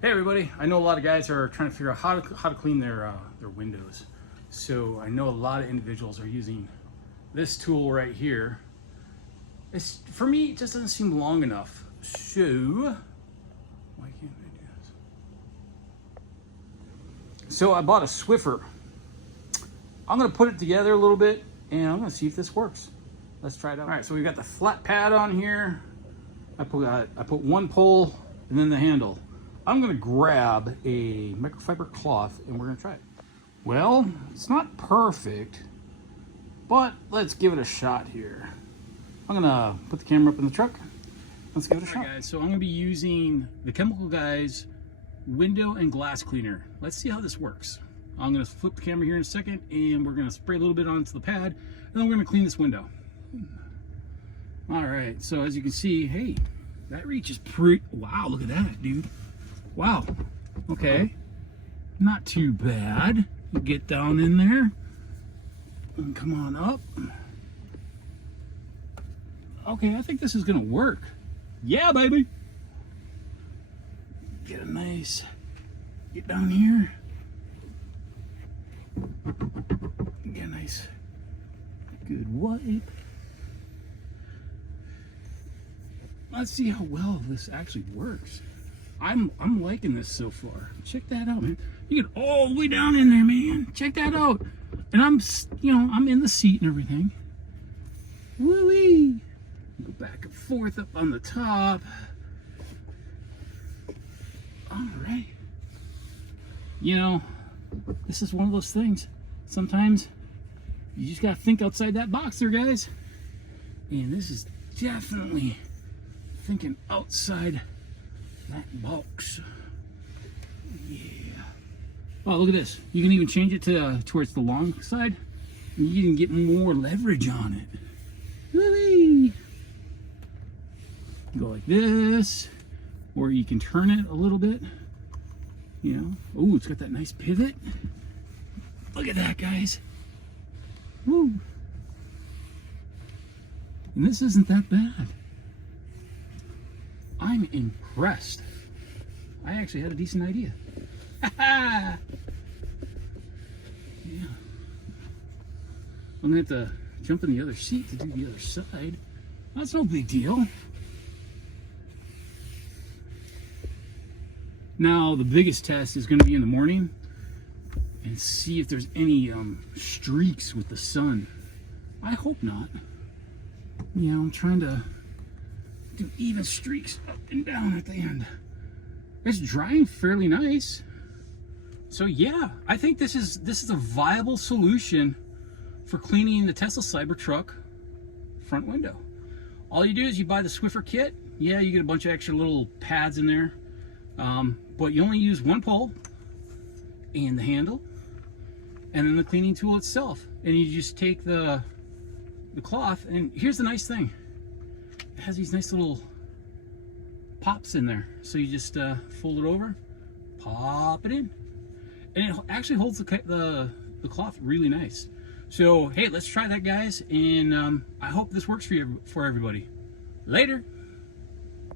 Hey everybody, I know a lot of guys are trying to figure out how to clean their windows. So I know a lot of individuals are using this tool right here. For me, it just doesn't seem long ugh. So why can't I do this? So I bought a Swiffer. I'm gonna put it together a little bit and I'm gonna see if this works. Let's try it out. All right, so we've got the flat pad on here. I put one pole and then the handle. I'm gonna grab a microfiber cloth and we're gonna try it. Well, it's not perfect, but let's give it a shot here. I'm gonna put the camera up in the truck. Let's give it a shot. Guys, so I'm gonna be using the Chemical Guys window and glass cleaner. Let's see how this works. I'm gonna flip the camera here in a second and we're gonna spray a little bit onto the pad and then we're gonna clean this window. All right, so as you can see, hey, that reach is pretty, wow, look at that, dude. Wow, okay, not too bad. You get down in there and come on up. Okay, I think this is gonna work. Yeah, baby. Get down here. Get a nice, good wipe. Let's see how well this actually works. I'm liking this so far. Check that out, man. You get all the way down in there, man. Check that out. And I'm in the seat and everything. Woo-wee. Go back and forth up on the top. All right. You know, this is one of those things. Sometimes you just gotta think outside that box there, guys. And this is definitely thinking outside that box. Yeah. Oh, look at this. You can even change it to towards the long side and you can get more leverage on it. Whee! Go like this, or you can turn it a little bit. You know, oh, it's got that nice pivot. Look at that, guys. Woo! And this isn't that bad. I'm impressed. I actually had a decent idea. Yeah. I'm gonna have to jump in the other seat to do the other side. That's no big deal. Now the biggest test is going to be in the morning and see if there's any streaks with the sun. I hope not. Yeah, I'm trying to do even streaks up and down at the end. It's drying fairly nice. So yeah, I think this is a viable solution for cleaning the Tesla CyberTruck front window. All you do is you buy the Swiffer kit. Yeah, you get a bunch of extra little pads in there. But you only use one pole and the handle and then the cleaning tool itself. And you just take the cloth, and here's the nice thing. It has these nice little pops in there. So you just fold it over, pop it in, and it actually holds the cloth really nice. So hey, let's try that, guys, and I hope this works for everybody. Later.